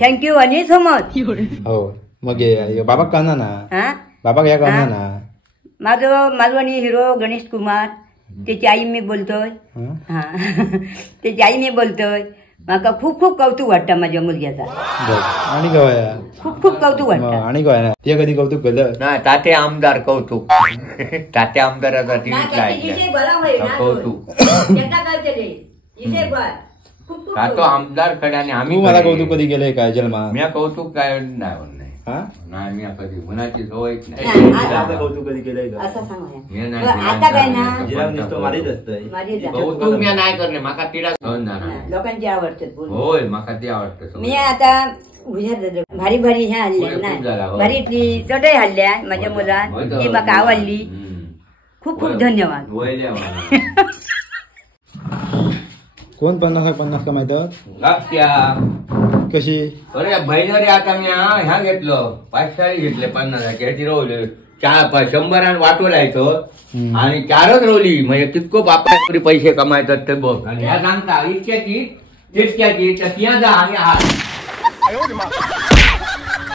Thank you आणि so much. हो मग बाबाक कळना ना. हा बाबाक ह्या कळना ना. माझं मालवणी हिरो गणेश कुमार त्याची आई मी बोलतोय. हा त्याची आई मी बोलतोय. माका खूप खूप कौतुक वाटतं माझ्या मुलग्याचा. आणि गवाया खूप खूप कौतुक वाटतं. आणि गवाया ते कधी कौतुक केलं नाही ताते आमदार कौतुक ताते आमदाराचा कौतुक तो आमदार कडे आणि आम्ही मला कौतुक कधी केलंय काय जन्मा. मी कौतुक काय नाही नाही मी कधी मुलाची सवयच नाही. कौतुक कधी केलंय का असं सांगूया. आता काय ना कौतुक मी नाही करणे माका तिला लोकांची आवडतात. होय माका ते आवडतं. मी आता हुशार भारी भारी ह्या हल्ल्या नाही भारीतली चटई हल्ल्या माझ्या मुलात ती माका आवडली. खूप खूप धन्यवाद. कोण 50 कमायतात कशी. अरे बैलरी आता मी ह्या घेतलं 500 घेतले 50 ह्याची रोवले 100 वाटू लायचो आणि 4च रोवली म्हणजे कितको बापा पैसे कमायतात ते बघ. आणि ह्या सांगता इतक्याची तितक्याची तर तिया जा आणि